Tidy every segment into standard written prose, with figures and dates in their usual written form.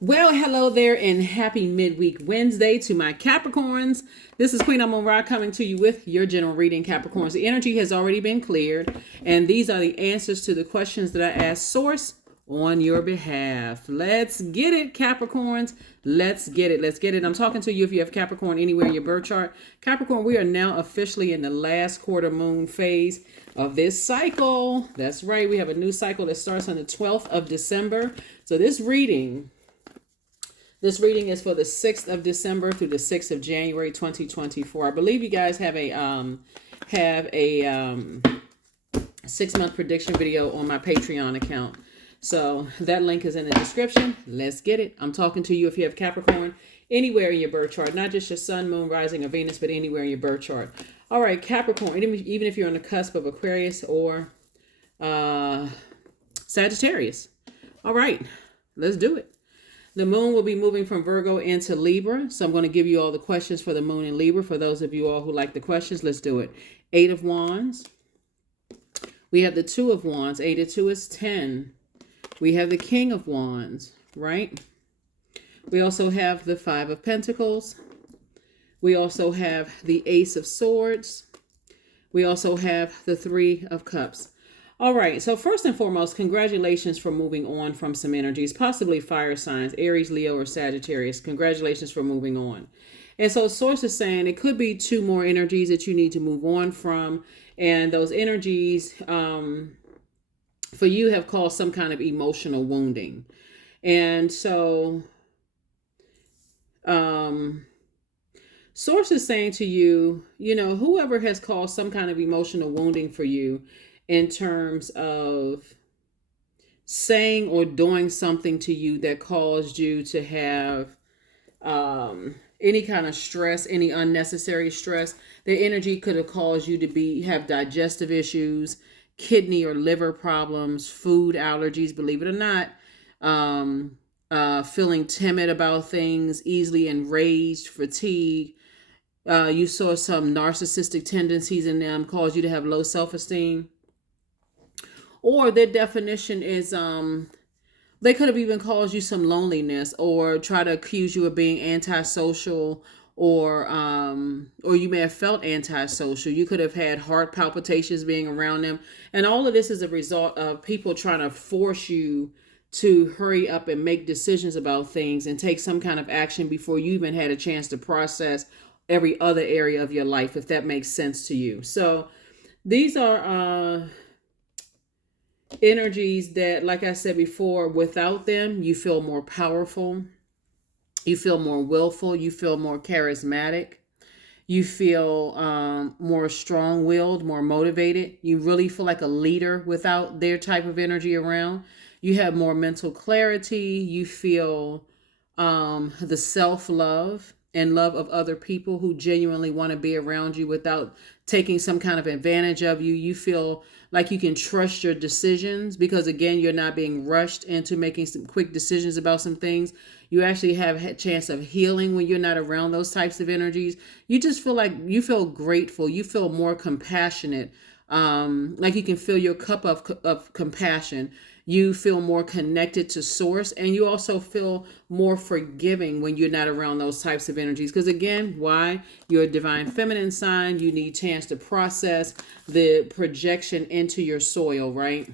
Well, hello there and happy midweek Wednesday to my Capricorns. This is Queen Amun Ra coming to you with your general reading, Capricorns. The energy has already been cleared, and these are the answers to the questions that I asked Source on your behalf. Let's get it, Capricorns. Let's get it. Let's get it. I'm talking to you if you have Capricorn anywhere in your birth chart. Capricorn, we are now officially in the last quarter moon phase of this cycle. That's right. We have a new cycle that starts on the 12th of December. So this reading is for the 6th of December through the 6th of January 2024. I believe you guys have a 6-month prediction video on my Patreon account. So that link is in the description. Let's get it. I'm talking to you if you have Capricorn anywhere in your birth chart, not just your sun, moon, rising, or Venus, but anywhere in your birth chart. All right, Capricorn, even if you're on the cusp of Aquarius or Sagittarius. All right, let's do it. The moon will be moving from Virgo into Libra. So I'm going to give you all the questions for the moon in Libra. For those of you all who like the questions, let's do it. 8 of Wands. We have the 2 of Wands. 8 and 2 is 10. We have the King of Wands, right? We also have the 5 of Pentacles. We also have the Ace of Swords. We also have the 3 of Cups. All right, so first and foremost, congratulations for moving on from some energies, possibly fire signs, Aries, Leo, or Sagittarius. Congratulations for moving on. And so Source is saying it could be 2 more energies that you need to move on from. And those energies for you have caused some kind of emotional wounding. And so Source is saying to you, whoever has caused some kind of emotional wounding for you, in terms of saying or doing something to you that caused you to have any kind of stress, any unnecessary stress. The energy could have caused you to have digestive issues, kidney or liver problems, food allergies, believe it or not, feeling timid about things, easily enraged, fatigue. You saw some narcissistic tendencies in them cause you to have low self-esteem. Or their definition is they could have even caused you some loneliness or try to accuse you of being antisocial, or you may have felt antisocial. You could have had heart palpitations being around them. And all of this is a result of people trying to force you to hurry up and make decisions about things and take some kind of action before you even had a chance to process every other area of your life, if that makes sense to you. So these are energies that, like I said before, without them, you feel more powerful, you feel more willful, you feel more charismatic, you feel more strong-willed, more motivated. You really feel like a leader without their type of energy around. You have more mental clarity. You feel the self-love and love of other people who genuinely want to be around you without taking some kind of advantage of you. You feel like you can trust your decisions because, again, you're not being rushed into making some quick decisions about some things. You actually have a chance of healing when you're not around those types of energies. You just feel like you feel grateful. You feel more compassionate, like you can fill your cup of compassion. You feel more connected to Source, and you also feel more forgiving when you're not around those types of energies. Because again, why? You're a divine feminine sign. You need a chance to process the projection into your soil, right?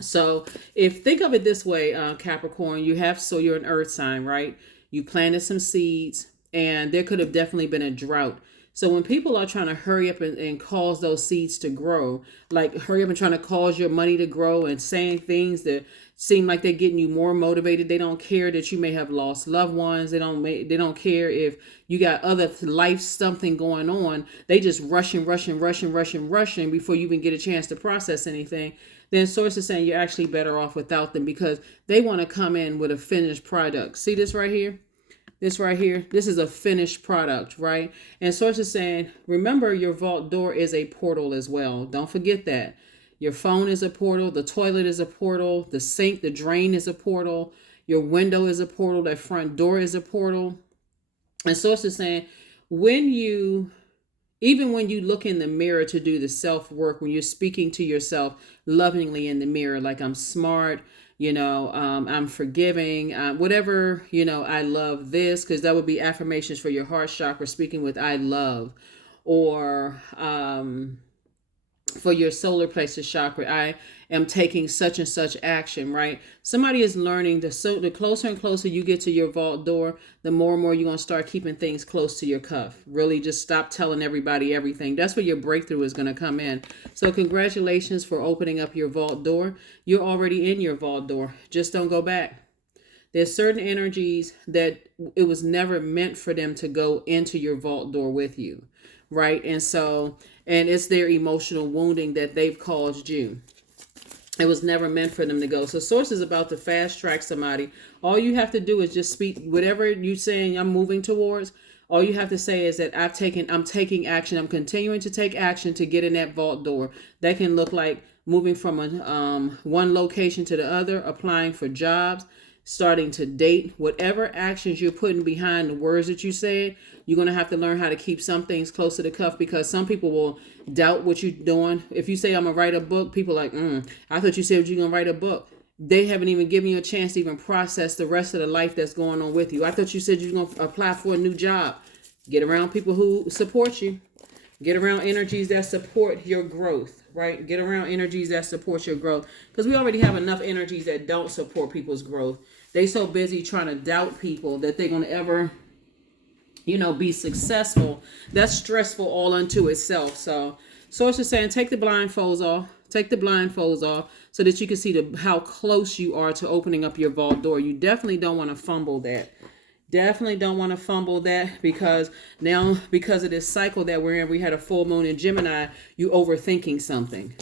So think of it this way, Capricorn, you're an earth sign, right? You planted some seeds, and there could have definitely been a drought. So when people are trying to hurry up and cause those seeds to grow, like hurry up and trying to cause your money to grow and saying things that seem like they're getting you more motivated, they don't care that you may have lost loved ones. They don't care if you got other life something going on. They just rushing before you even get a chance to process anything. Then Source is saying you're actually better off without them because they want to come in with a finished product. See this right here? This right here, this is a finished product, right? And Source is saying, remember, your vault door is a portal as well. Don't forget that. Your phone is a portal. The toilet is a portal. The sink, the drain is a portal. Your window is a portal. That front door is a portal. And Source is saying, even when you look in the mirror to do the self-work, when you're speaking to yourself lovingly in the mirror, like I'm smart, I'm forgiving, whatever, I love this, because that would be affirmations for your heart chakra, speaking with I love, or for your solar plexus chakra, I am taking such and such action, right? Somebody is learning the closer and closer you get to your vault door, the more and more you're going to start keeping things close to your cuff. Really just stop telling everybody everything. That's where your breakthrough is going to come in. So congratulations for opening up your vault door. You're already in your vault door. Just don't go back. There's certain energies that it was never meant for them to go into your vault door with you, right? And it's their emotional wounding that they've caused you. It was never meant for them to go. So Source is about to fast track somebody. All you have to do is just speak whatever you're saying I'm moving towards. All you have to say is that I'm taking action. I'm continuing to take action to get in that vault door. That can look like moving from one location to the other, applying for jobs, starting to date, whatever actions you're putting behind the words that you said. You're going to have to learn how to keep some things close to the cuff, because some people will doubt what you're doing. If you say, I'm going to write a book, people are like, I thought you said you're going to write a book. They haven't even given you a chance to even process the rest of the life that's going on with you. I thought you said you're going to apply for a new job. Get around people who support you. Get around energies that support your growth, right? Get around energies that support your growth, because we already have enough energies that don't support people's growth. They so busy trying to doubt people that they're going to ever, be successful. That's stressful all unto itself. So Source is saying, take the blindfolds off. Take the blindfolds off so that you can see how close you are to opening up your vault door. You definitely don't want to fumble that. Definitely don't want to fumble that, because now, because of this cycle that we're in, we had a full moon in Gemini, you overthinking something.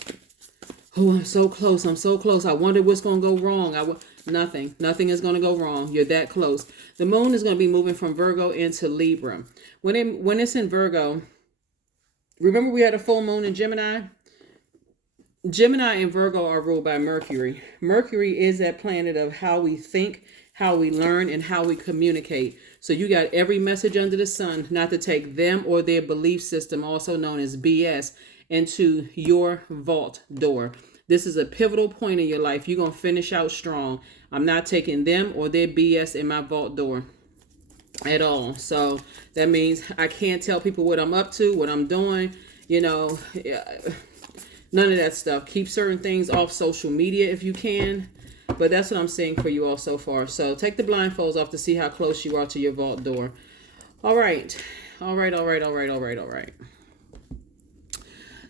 Oh, I'm so close. I'm so close. I wonder what's going to go wrong. Nothing is going to go wrong. You're that close. The moon is going to be moving from Virgo into Libra. When it's in Virgo, remember we had a full moon in Gemini? Gemini and Virgo are ruled by Mercury. Mercury is that planet of how we think, how we learn, and how we communicate. So you got every message under the sun not to take them or their belief system, also known as BS, into your vault door. This is a pivotal point in your life. You're going to finish out strong. I'm not taking them or their BS in my vault door at all. So that means I can't tell people what I'm up to, what I'm doing, none of that stuff. Keep certain things off social media if you can. But that's what I'm seeing for you all so far. So take the blindfolds off to see how close you are to your vault door. All right.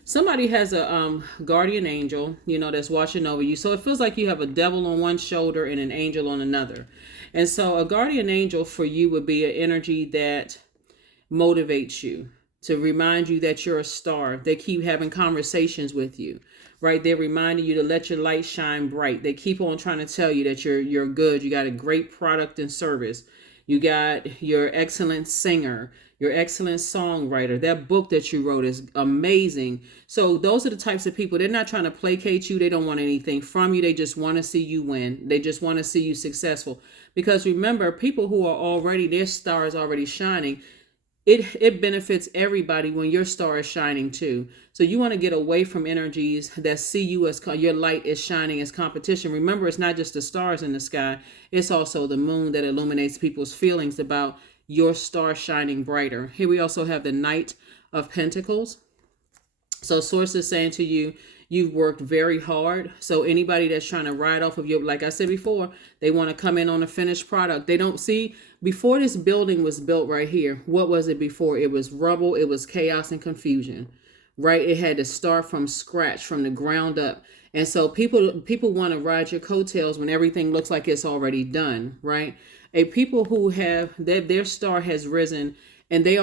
Somebody has a guardian angel, that's watching over you. So it feels like you have a devil on one shoulder and an angel on another. And so a guardian angel for you would be an energy that motivates you, to remind you that you're a star. They keep having conversations with you, right? They're reminding you to let your light shine bright. They keep on trying to tell you that you're good. You got a great product and service. You got your excellent singer, your excellent songwriter. That book that you wrote is amazing. So those are the types of people. They're not trying to placate you. They don't want anything from you. They just want to see you win. They just want to see you successful. Because remember, people who are already, their star is already shining, it benefits everybody when your star is shining too. So you want to get away from energies that see you as your light is shining as competition. Remember, it's not just the stars in the sky. It's also the moon that illuminates people's feelings about your star shining brighter. Here we also have the Knight of Pentacles. So Source is saying to you, you've worked very hard. So anybody that's trying to ride off of your, like I said before, they want to come in on a finished product. They don't see, before this building was built right here, what was it before? It was rubble, it was chaos and confusion, right? It had to start from scratch, from the ground up. And so people want to ride your coattails when everything looks like it's already done, right? People who have, their star has risen, and they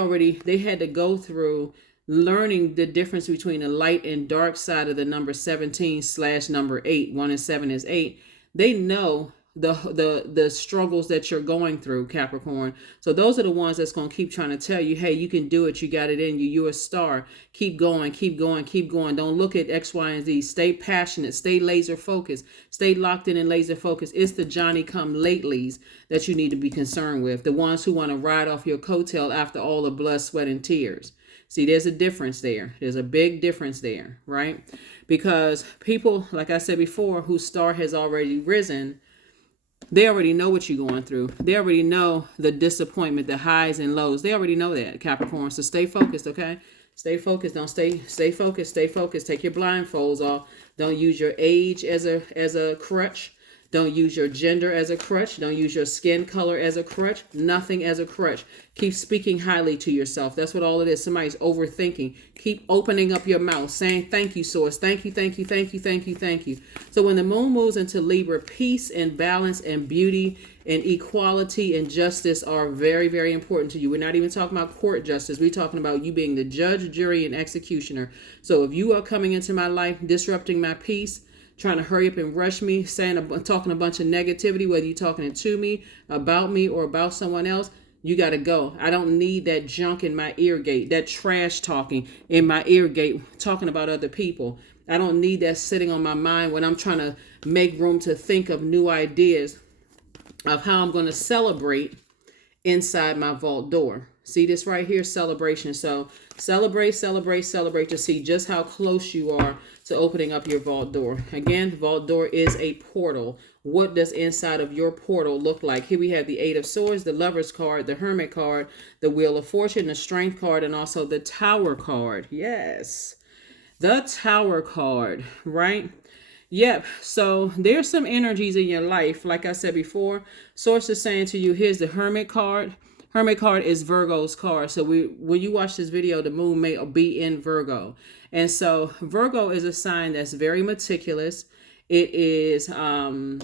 had to go through learning the difference between the light and dark side of the number 17 / number 8. 1 and 7 is 8. They know the struggles that you're going through, Capricorn. So those are the ones that's going to keep trying to tell you, hey, you can do it. You got it in you. You're a star. Keep going, keep going, keep going. Don't look at X, Y, and Z. Stay passionate. Stay laser focused. Stay locked in and laser focused. It's the Johnny come latelys that you need to be concerned with. The ones who want to ride off your coattail after all the blood, sweat, and tears. See, there's a difference there. There's a big difference there, right? Because people, like I said before, whose star has already risen, they already know what you're going through. They already know the disappointment, the highs and lows. They already know that, Capricorn. So stay focused, okay? Stay focused. Don't stay focused. Stay focused. Take your blindfolds off. Don't use your age as a crutch. Don't use your gender as a crutch. Don't use your skin color as a crutch. Nothing as a crutch. Keep speaking highly to yourself. That's what all it is. Somebody's overthinking. Keep opening up your mouth, saying, thank you, source. Thank you, thank you, thank you, thank you, thank you. So when the moon moves into Libra, peace and balance and beauty and equality and justice are very, very important to you. We're not even talking about court justice. We're talking about you being the judge, jury, and executioner. So if you are coming into my life, disrupting my peace, trying to hurry up and rush me, talking a bunch of negativity, whether you're talking to me, or about someone else, you got to go. I don't need that junk in my ear gate, that trash talking in my ear gate, talking about other people. I don't need that sitting on my mind when I'm trying to make room to think of new ideas of how I'm going to celebrate inside my vault door. See this right here, celebration. So celebrate to see just how close you are to opening up your vault door. Again, vault door is a portal. What does inside of your portal look like? Here we have the Eight of Swords, the Lover's card, the Hermit card, the Wheel of Fortune, the Strength card, and also the Tower card. Yes, the Tower card, right? Yep. So there's some energies in your life. Like I said before, Source is saying to you, here's the Hermit card. Hermit card is Virgo's card. So when you watch this video, the moon may be in Virgo. And so Virgo is a sign that's very meticulous. It is a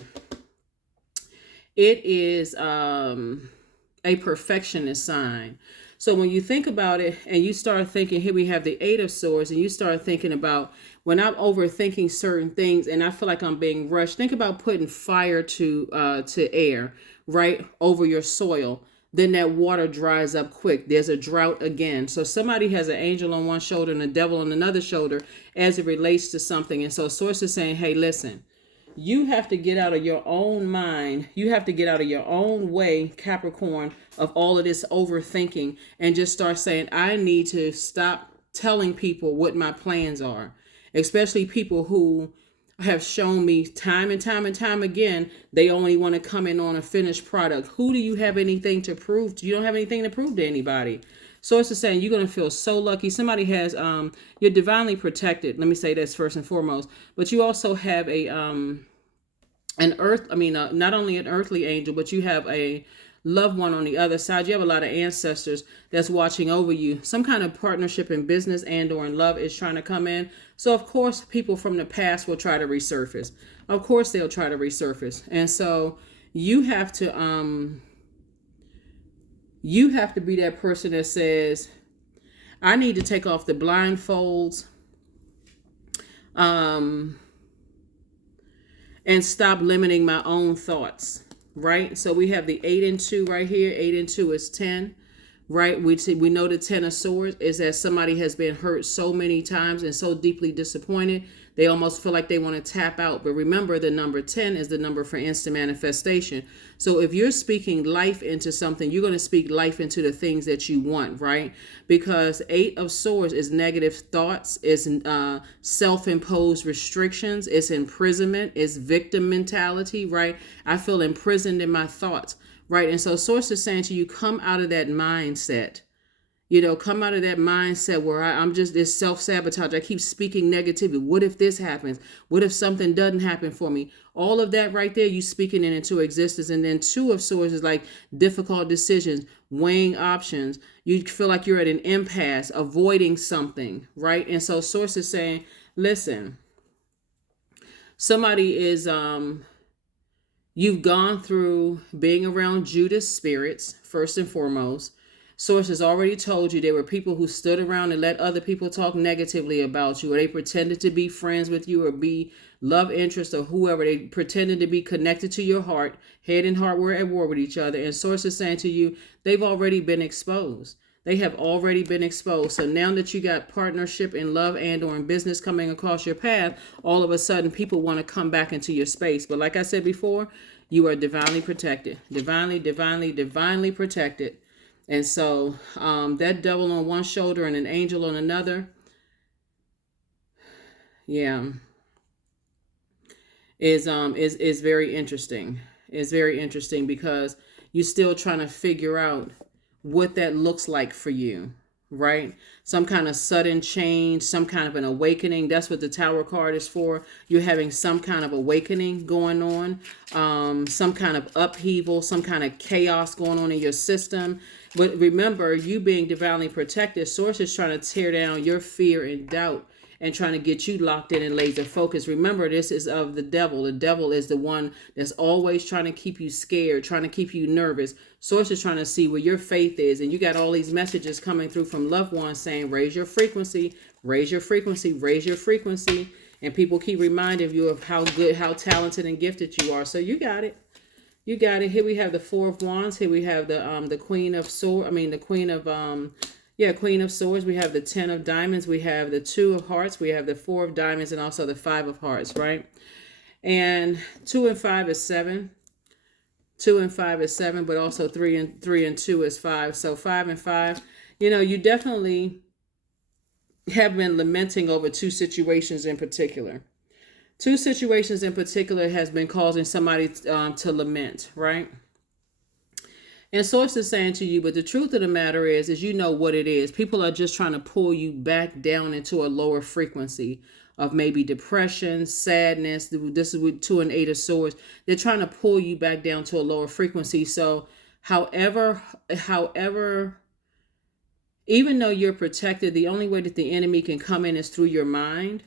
perfectionist sign. So when you think about it and you start thinking, here we have the Eight of Swords, and you start thinking about when I'm overthinking certain things and I feel like I'm being rushed, think about putting fire to air, right, over your soil. Then that water dries up quick. There's a drought again. So somebody has an angel on one shoulder and a devil on another shoulder as it relates to something. And so Source is saying, hey, listen, you have to get out of your own mind. You have to get out of your own way, Capricorn, of all of this overthinking and just start saying, I need to stop telling people what my plans are, especially people who have shown me time and time again, they only want to come in on a finished product. Who do you have anything to prove to? You don't have anything to prove to anybody. Source is saying you're going to feel so lucky. Somebody has, you're divinely protected. Let me say this first and foremost, but you also have not only an earthly angel, but you have a loved one on the other side. You have a lot of ancestors that's watching over you. Some kind of partnership in business and or in love is trying to come in. So of course, people from the past will try to resurface. Of course, they'll try to resurface. And so you have to be that person that says, I need to take off the blindfolds and stop limiting my own thoughts. Right? So we have the 8 and 2 right here. 8 and 2 is 10. Right? We know the 10 of Swords is that somebody has been hurt so many times and so deeply disappointed. They almost feel like they want to tap out. But remember, the number 10 is the number for instant manifestation. So if you're speaking life into something, you're going to speak life into the things that you want, right? Because 8 of Swords is negative thoughts, it's self-imposed restrictions, it's imprisonment, it's victim mentality, right? I feel imprisoned in my thoughts, right? And so Source is saying to you, come out of that mindset. Come out of that mindset where I'm just this self-sabotage. I keep speaking negativity. What if this happens? What if something doesn't happen for me? All of that right there, you speaking it into existence. And then 2 of Swords is like difficult decisions, weighing options. You feel like you're at an impasse, avoiding something, right? And so Source is saying, listen, somebody is, you've gone through being around Judas spirits, first and foremost. Source has already told you there were people who stood around and let other people talk negatively about you, or they pretended to be friends with you or be love interest or whoever. They pretended to be connected to your heart. Head and heart were at war with each other. And Source is saying to you, they've already been exposed. They have already been exposed. So now that you got partnership in love and or in business coming across your path, all of a sudden people want to come back into your space. But like I said before, you are divinely protected. Divinely protected. And so that devil on one shoulder and an angel on another, yeah, is very interesting. It's very interesting because you're still trying to figure out what that looks like for you, right? Some kind of sudden change, some kind of an awakening. That's what the Tower card is for. You're having some kind of awakening going on, some kind of upheaval, some kind of chaos going on in your system. But remember, you being divinely protected, Source is trying to tear down your fear and doubt and trying to get you locked in and laser focused. Remember, this is of the devil. The devil is the one that's always trying to keep you scared, trying to keep you nervous. Source is trying to see where your faith is. And you got all these messages coming through from loved ones saying, raise your frequency, raise your frequency, raise your frequency. And people keep reminding you of how good, how talented and gifted you are. So you got it. You got it. Here we have the Four of Wands. Here we have the Queen of Swords. I mean, the Queen of Queen of Swords. We have the 10 of Diamonds. We have the 2 of Hearts. We have the 4 of Diamonds and also the 5 of Hearts, right? And 2 and 5 is 7. 2 and 5 is 7, but also 3 and 2 is 5. So 5 and 5, you definitely have been lamenting over two situations in particular. Two situations in particular has been causing somebody to lament, right? And Source is saying to you, but the truth of the matter is you know what it is. People are just trying to pull you back down into a lower frequency of maybe depression, sadness. This is with 2 and 8 of Swords. They're trying to pull you back down to a lower frequency. So however, even though you're protected, the only way that the enemy can come in is through your mind.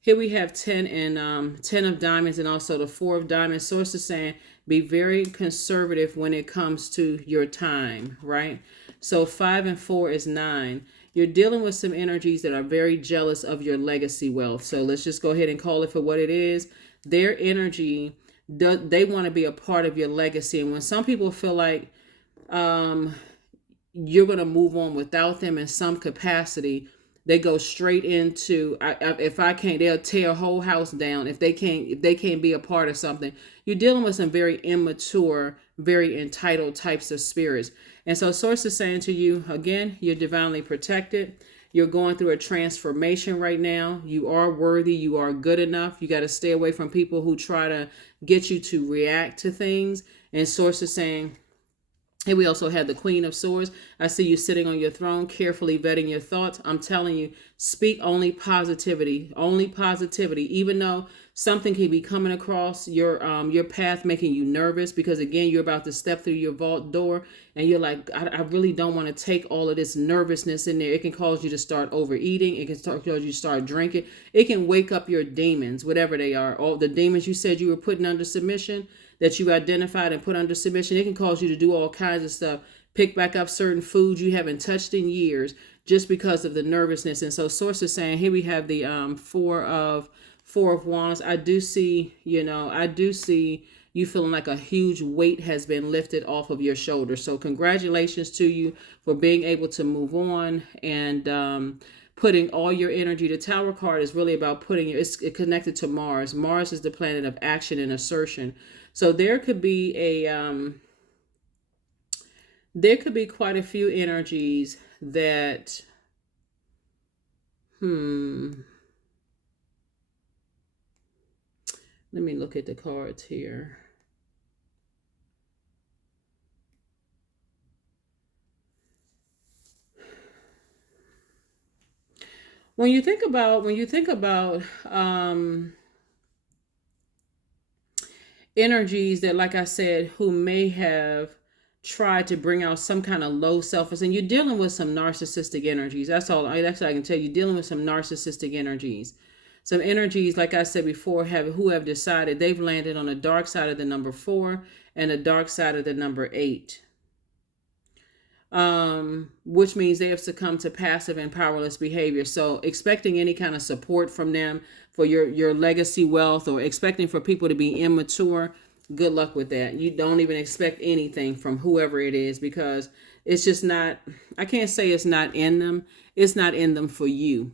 Here we have 10 and 10 of Diamonds and also the 4 of Diamonds. Source is saying be very conservative when it comes to your time, right? So 5 and 4 is 9. You're dealing with some energies that are very jealous of your legacy wealth. So let's just go ahead and call it for what it is. Their energy, they want to be a part of your legacy. And when some people feel like you're going to move on without them in some capacity, they go straight into, if I can't, they'll tear a whole house down. If they can't be a part of something. You're dealing with some very immature, very entitled types of spirits. And so Source is saying to you, again, you're divinely protected. You're going through a transformation right now. You are worthy. You are good enough. You got to stay away from people who try to get you to react to things. And Source is saying, here we also have the Queen of Swords. I see you sitting on your throne, carefully vetting your thoughts. I'm telling you, speak only positivity, even though something can be coming across your path, making you nervous because, again, you're about to step through your vault door and you're like, I really don't want to take all of this nervousness in there. It can cause you to start overeating. It can cause you to start drinking. It can wake up your demons, whatever they are. All the demons you said you were putting under submission, that you identified and put under submission, it can cause you to do all kinds of stuff. Pick back up certain foods you haven't touched in years just because of the nervousness. And so Source is saying, here we have the four of Wands. I do see you feeling like a huge weight has been lifted off of your shoulders. So congratulations to you for being able to move on and putting all your energy. The Tower card is really about it's connected to Mars. Mars is the planet of action and assertion. So there could be quite a few energies that, let me look at the cards here. When you think about energies that, like I said, who may have tried to bring out some kind of low self-esteem, and you're dealing with some narcissistic energies. That's all I can tell you. You're dealing with some narcissistic energies. Some energies, like I said before, who have decided they've landed on the dark side of the number 4 and the dark side of the number 8. Which means they have succumbed to passive and powerless behavior. So expecting any kind of support from them for your legacy wealth, or expecting for people to be immature, good luck with that. You don't even expect anything from whoever it is, because it's just not, I can't say it's not in them. It's not in them for you.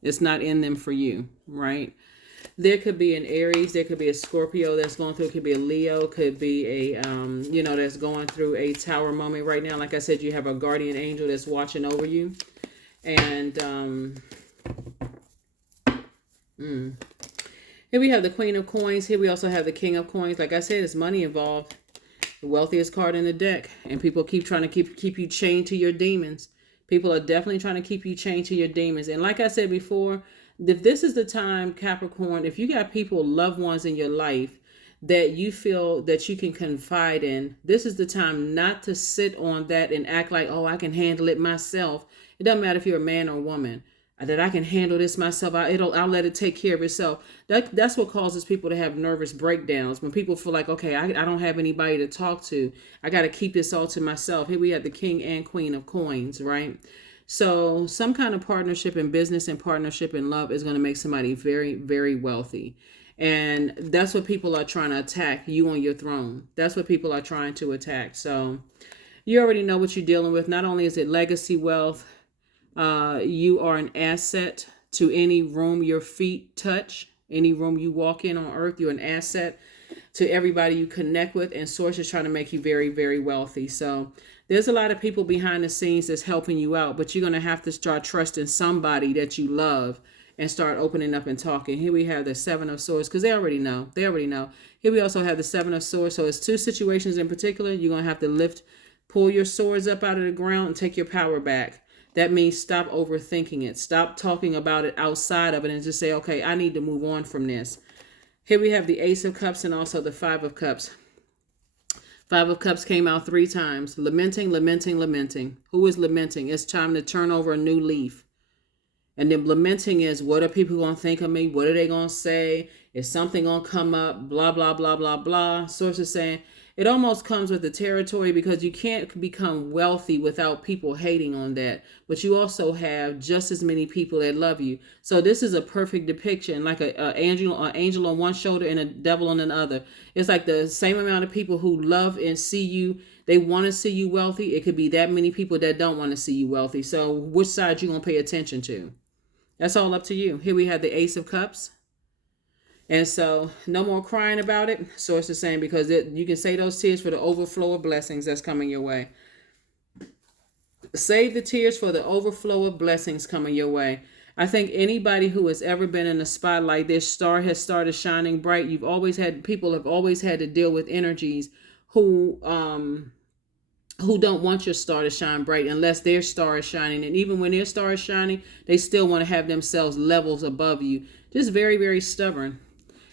It's not in them for you, right? There could be an Aries, there could be a Scorpio that's going through, it could be a Leo, could be a, that's going through a tower moment right now. Like I said, you have a guardian angel that's watching over you. And here we have the Queen of Coins. Here we also have the King of Coins. Like I said, there's money involved. The wealthiest card in the deck. And people keep trying to keep you chained to your demons. People are definitely trying to keep you chained to your demons. And like I said before, if this is the time, Capricorn, if you got people, loved ones in your life that you feel that you can confide in, this is the time not to sit on that and act like, oh, I can handle it myself. It doesn't matter if you're a man or a woman, that I can handle this myself. I'll let it take care of itself. That's what causes people to have nervous breakdowns. When people feel like, okay, I don't have anybody to talk to. I got to keep this all to myself. Here we have the King and Queen of Coins, right? So some kind of partnership in business and partnership in love is going to make somebody very, very wealthy. And that's what people are trying to attack, you on your throne. That's what people are trying to attack. So you already know what you're dealing with. Not only is it legacy wealth, you are an asset to any room your feet touch, any room you walk in on earth. You're an asset to everybody you connect with, and Source is trying to make you very, very wealthy. So there's a lot of people behind the scenes that's helping you out, but you're going to have to start trusting somebody that you love and start opening up and talking. Here we have the Seven of Swords, because they already know. Here we also have the Seven of Swords. So it's two situations in particular. You're going to have to pull your swords up out of the ground and take your power back. That means stop overthinking it. Stop talking about it outside of it and just say, okay, I need to move on from this. Here we have the Ace of Cups and also the Five of Cups. Five of Cups came out 3 times. Lamenting, lamenting, lamenting. Who is lamenting? It's time to turn over a new leaf. And then lamenting is, what are people going to think of me? What are they going to say? Is something going to come up? Blah, blah, blah, blah, blah. Source is saying it almost comes with the territory, because you can't become wealthy without people hating on that. But you also have just as many people that love you. So this is a perfect depiction, like an angel on one shoulder and a devil on the other. It's like the same amount of people who love and see you. They want to see you wealthy. It could be that many people that don't want to see you wealthy. So which side you going to pay attention to? That's all up to you. Here we have the Ace of Cups. And so no more crying about it. Source is saying, because you can say those tears for the overflow of blessings that's coming your way. Save the tears for the overflow of blessings coming your way. I think anybody who has ever been in the spotlight, their star has started shining bright. People have always had to deal with energies who don't want your star to shine bright unless their star is shining. And even when their star is shining, they still want to have themselves levels above you. Just very, very stubborn.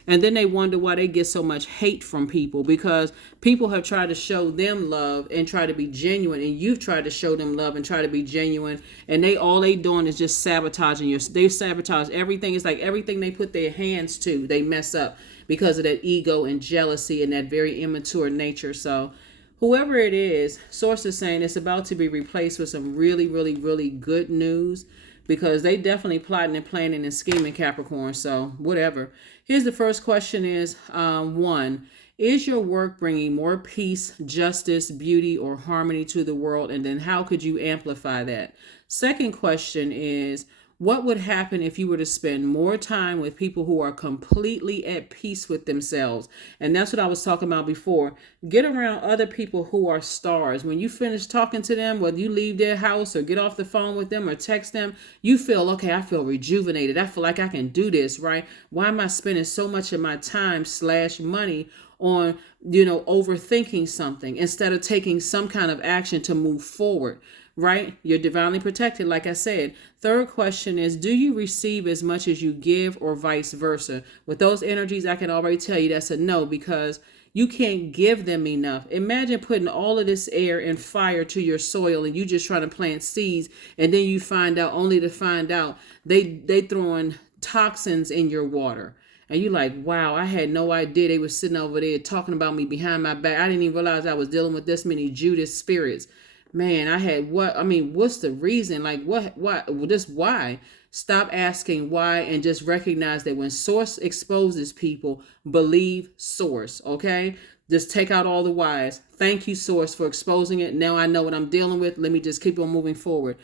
And then they wonder why they get so much hate from people, because people have tried to show them love and try to be genuine, and you've tried to show them love and try to be genuine, and all they doing is just sabotaging they sabotage everything. It's like everything they put their hands to, they mess up because of that ego and jealousy and that very immature nature. So whoever it is, Source is saying it's about to be replaced with some really, really, really good news, because they definitely plotting and planning and scheming, Capricorn. So whatever. Here's the first question is, 1, is your work bringing more peace, justice, beauty, or harmony to the world? And then how could you amplify that? Second question is, what would happen if you were to spend more time with people who are completely at peace with themselves? And that's what I was talking about before. Get around other people who are stars. When you finish talking to them, whether you leave their house or get off the phone with them or text them, you feel, okay, I feel rejuvenated. I feel like I can do this, right? Why am I spending so much of my time / money on, overthinking something instead of taking some kind of action to move forward? Right? You're divinely protected, like I said. Third question is, do you receive as much as you give, or vice versa? With those energies, I can already tell you that's a no, because you can't give them enough. Imagine putting all of this air and fire to your soil, and you just trying to plant seeds, and then you only to find out they throwing toxins in your water. And you like, wow, I had no idea they were sitting over there talking about me behind my back. I didn't even realize I was dealing with this many Judas spirits. Man, what's the reason? Like, why? Stop asking why and just recognize that when Source exposes people, believe Source, okay? Just take out all the whys. Thank you, Source, for exposing it. Now I know what I'm dealing with. Let me just keep on moving forward.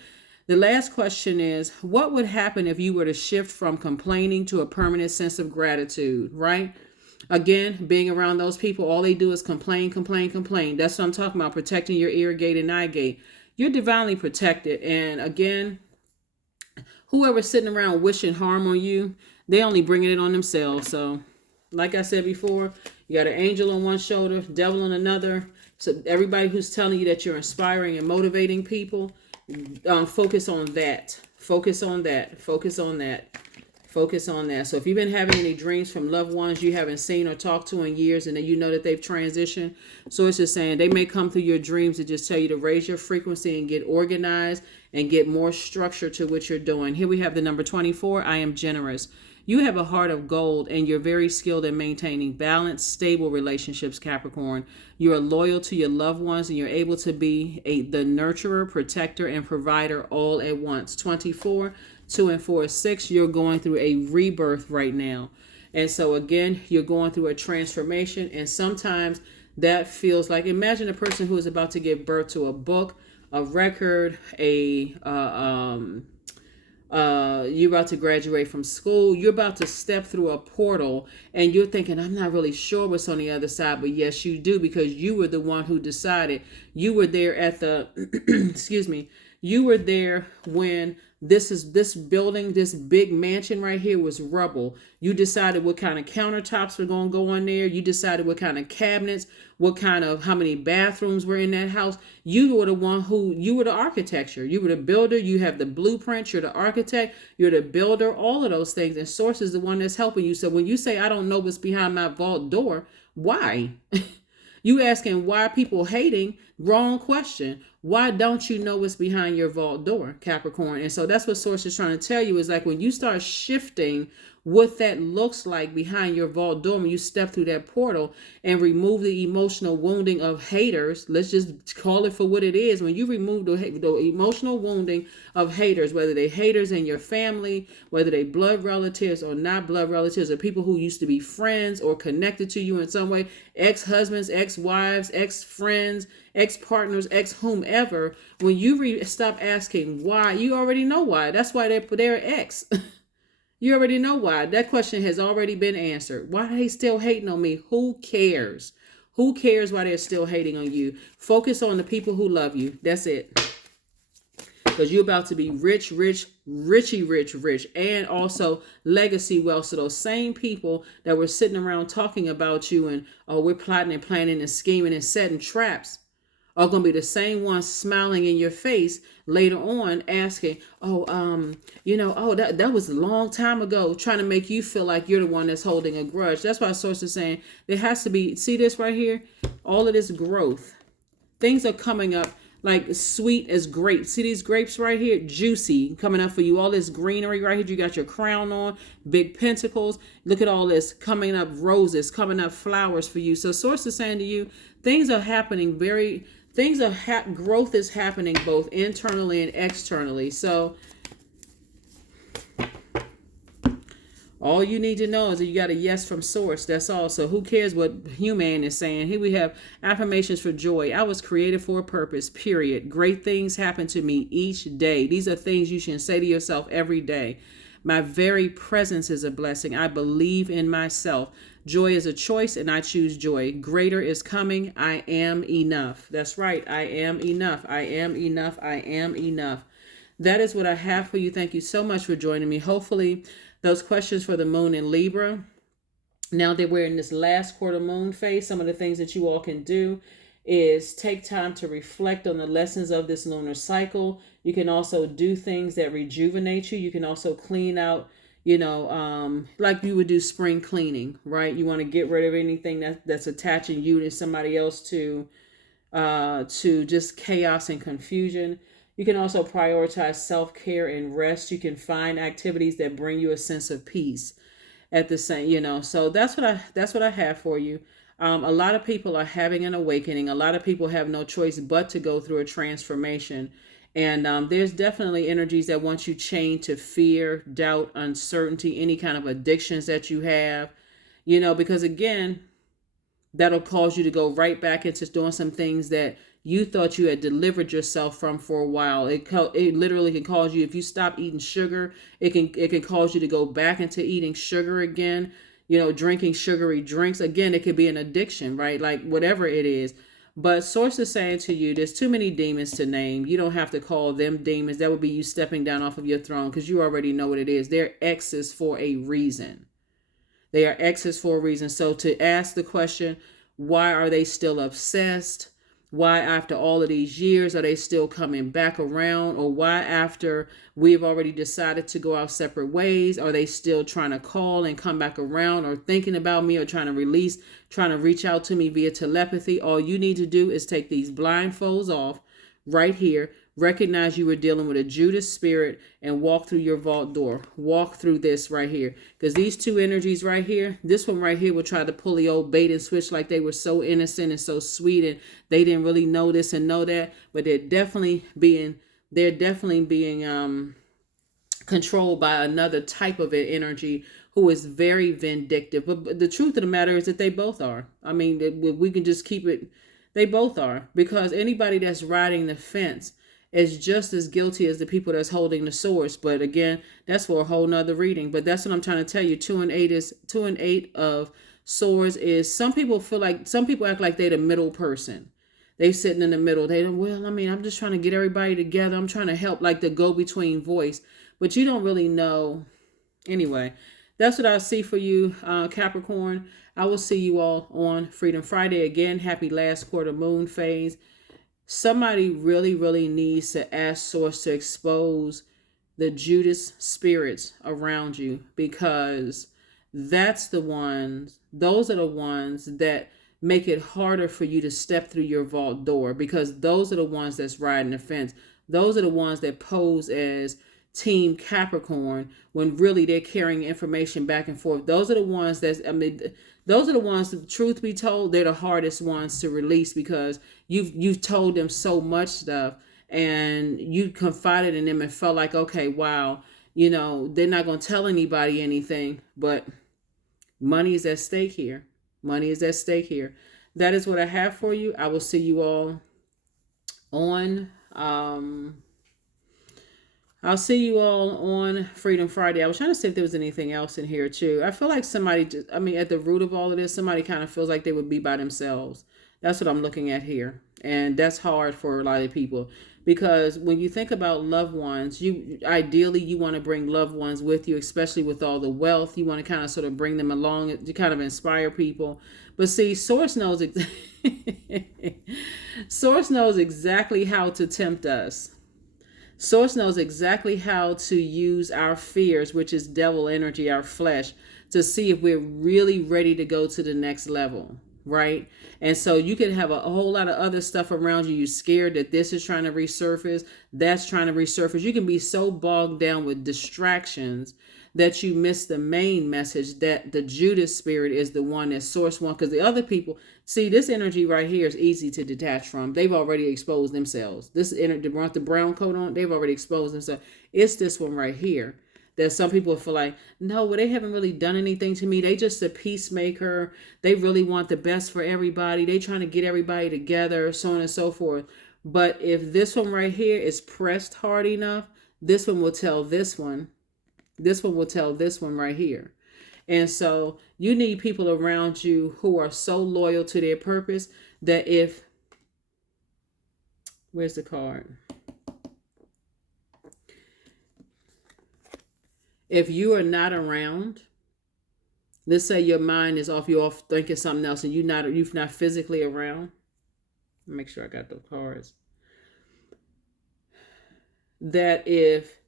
The last question is, what would happen if you were to shift from complaining to a permanent sense of gratitude, right? Again, being around those people, all they do is complain, complain, complain. That's what I'm talking about, protecting your ear gate and eye gate. You're divinely protected. And again, whoever's sitting around wishing harm on you, they only bringing it on themselves. So, like I said before, you got an angel on one shoulder, devil on another. So everybody who's telling you that you're inspiring and motivating people, focus on that. Focus on that. Focus on that. Focus on that. So if you've been having any dreams from loved ones you haven't seen or talked to in years, and then you know that they've transitioned, so it's just saying they may come through your dreams to just tell you to raise your frequency and get organized and get more structure to what you're doing. Here we have the number 24. I am generous. You have a heart of gold, and you're very skilled in maintaining balanced, stable relationships, Capricorn. You are loyal to your loved ones, and you're able to be the nurturer, protector, and provider all at once. 24, 2 and 4 is 6. You're going through a rebirth right now. And so again, you're going through a transformation, and sometimes that feels like, imagine a person who is about to give birth to a book, a record, you're about to graduate from school. You're about to step through a portal, and you're thinking, I'm not really sure what's on the other side, but yes, you do, because you were the one who decided. You were there at the, excuse me, you were there when this building, this big mansion right here was rubble. You decided what kind of countertops were going to go on there. You decided what kind of cabinets, how many bathrooms were in that house. You were the one you were the architecture. You were the builder. You have the blueprint. You're the architect. You're the builder, all of those things. And Source is the one that's helping you. So when you say, I don't know what's behind my vault door, why? You asking why people hating, wrong question. Why don't you know what's behind your vault door, Capricorn? And so that's what Source is trying to tell you, is like when you start shifting what that looks like behind your vault door, when you step through that portal and remove the emotional wounding of haters, let's just call it for what it is. When you remove the emotional wounding of haters, whether they haters in your family, whether they blood relatives or not blood relatives, or people who used to be friends or connected to you in some way, ex-husbands, ex-wives, ex-friends, ex-partners, ex-whomever, when you stop asking why, you already know why. That's why they're ex. You already know why. That question has already been answered. Why are they still hating on me? Who cares? Who cares why they're still hating on you? Focus on the people who love you. That's it. Because you're about to be rich, rich, rich, and also legacy wealth. So those same people that were sitting around talking about you and, oh, we're plotting and planning and scheming and setting traps, are going to be the same ones smiling in your face later on, asking, that was a long time ago, trying to make you feel like you're the one that's holding a grudge. That's why Source is saying there has to be, see this right here, all of this growth. Things are coming up like sweet as grapes. See these grapes right here? Juicy, coming up for you. All this greenery right here. You got your crown on, big pentacles. Look at all this coming up, roses, coming up flowers for you. So Source is saying to you, things are happening growth is happening both internally and externally. So all you need to know is that you got a yes from Source. That's all. So who cares what human is saying? Here we have affirmations for joy. I was created for a purpose, period. Great things happen to me each day. These are things you should say to yourself every day. My very presence is a blessing. I believe in myself. Joy is a choice, and I choose joy. Greater is coming. I am enough. That's right. I am enough. I am enough. I am enough. That is what I have for you. Thank you so much for joining me. Hopefully, those questions for the moon in Libra. Now that we're in this last quarter moon phase, some of the things that you all can do is take time to reflect on the lessons of this lunar cycle. You can also do things that rejuvenate you. You can also clean out, like you would do spring cleaning, right? You want to get rid of anything that's attaching you to somebody else to just chaos and confusion. You can also prioritize self-care and rest. You can find activities that bring you a sense of peace at the same, so that's what I have for you. A lot of people are having an awakening. A lot of people have no choice but to go through a transformation. And there's definitely energies that want you chained to fear, doubt, uncertainty, any kind of addictions that you have, because again, that'll cause you to go right back into doing some things that you thought you had delivered yourself from for a while. It literally can cause you, if you stop eating sugar, it can cause you to go back into eating sugar again, drinking sugary drinks. Again, it could be an addiction, right? Like whatever it is. But Source is saying to you, there's too many demons to name. You don't have to call them demons. That would be you stepping down off of your throne, because you already know what it is. They're X's for a reason. They are X's for a reason. So to ask the question, why are they still obsessed? Why after all of these years are they still coming back around? Or why after we've already decided to go our separate ways, are they still trying to call and come back around, or thinking about me, or trying to reach out to me via telepathy? All you need to do is take these blindfolds off right here. Recognize you were dealing with a Judas spirit and walk through your vault door. Walk through this right here. Because these two energies right here, this one right here will try to pull the old bait and switch like they were so innocent and so sweet and they didn't really know this and know that. But they're definitely being controlled by another type of an energy who is very vindictive. But the truth of the matter is that they both are. I mean, we can just keep it. They both are. Because anybody that's riding the fence is just as guilty as the people that's holding the swords. But again, that's for a whole nother reading. But that's what I'm trying to tell you. 2 and 8 of swords is, some people act like they're the middle person. They sitting in the middle. I'm just trying to get everybody together. I'm trying to help, like the go-between voice. But you don't really know. Anyway, that's what I see for you, Capricorn. I will see you all on Freedom Friday. Again, happy last quarter moon phase. Somebody really, really needs to ask Source to expose the Judas spirits around you, because those are the ones that make it harder for you to step through your vault door, because those are the ones that's riding the fence. Those are the ones that pose as Team Capricorn when really they're carrying information back and forth. Those are the ones truth be told, they're the hardest ones to release, because you've told them so much stuff and you confided in them and felt like, okay, wow, they're not going to tell anybody anything, but money is at stake here. Money is at stake here. That is what I have for you. I will see you all on I'll see you all on Freedom Friday. I was trying to see if there was anything else in here too. I feel like somebody at the root of all of this, somebody kind of feels like they would be by themselves. That's what I'm looking at here. And that's hard for a lot of people, because when you think about loved ones, ideally you want to bring loved ones with you, especially with all the wealth. You want to kind of sort of bring them along to kind of inspire people. But see, Source knows Source knows exactly how to tempt us. Source knows exactly how to use our fears, which is devil energy, our flesh, to see if we're really ready to go to the next level, right? And so you can have a whole lot of other stuff around you. You're scared that this is trying to resurface, that's trying to resurface. You can be so bogged down with distractions that you miss the main message, that the Judas spirit is the one that Source wants. Because the other people, see, this energy right here is easy to detach from. They've already exposed themselves. This energy, want the brown coat on, they've already exposed themselves. It's this one right here that some people feel like, no, well, they haven't really done anything to me. They just a peacemaker. They really want the best for everybody. They trying to get everybody together, so on and so forth. But if this one right here is pressed hard enough, this one will tell this one. This one will tell this one right here. And so you need people around you who are so loyal to their purpose that where's the card? If you are not around, let's say your mind is off, you're off thinking something else, and you're not physically around. Make sure I got the cards. That if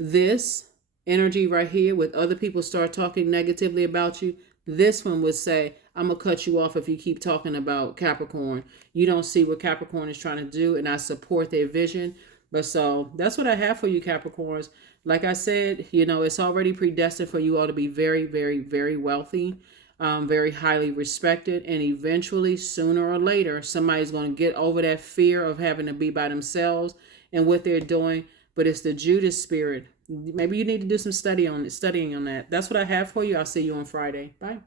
this energy right here with other people start talking negatively about you, this one would say, I'm going to cut you off if you keep talking about Capricorn. You don't see what Capricorn is trying to do, and I support their vision. But so that's what I have for you, Capricorns. Like I said, it's already predestined for you all to be very, very, very wealthy, very highly respected. And eventually, sooner or later, somebody's going to get over that fear of having to be by themselves and what they're doing. But it's the Judas spirit. Maybe you need to do some studying on that. That's what I have for you. I'll see you on Friday. Bye.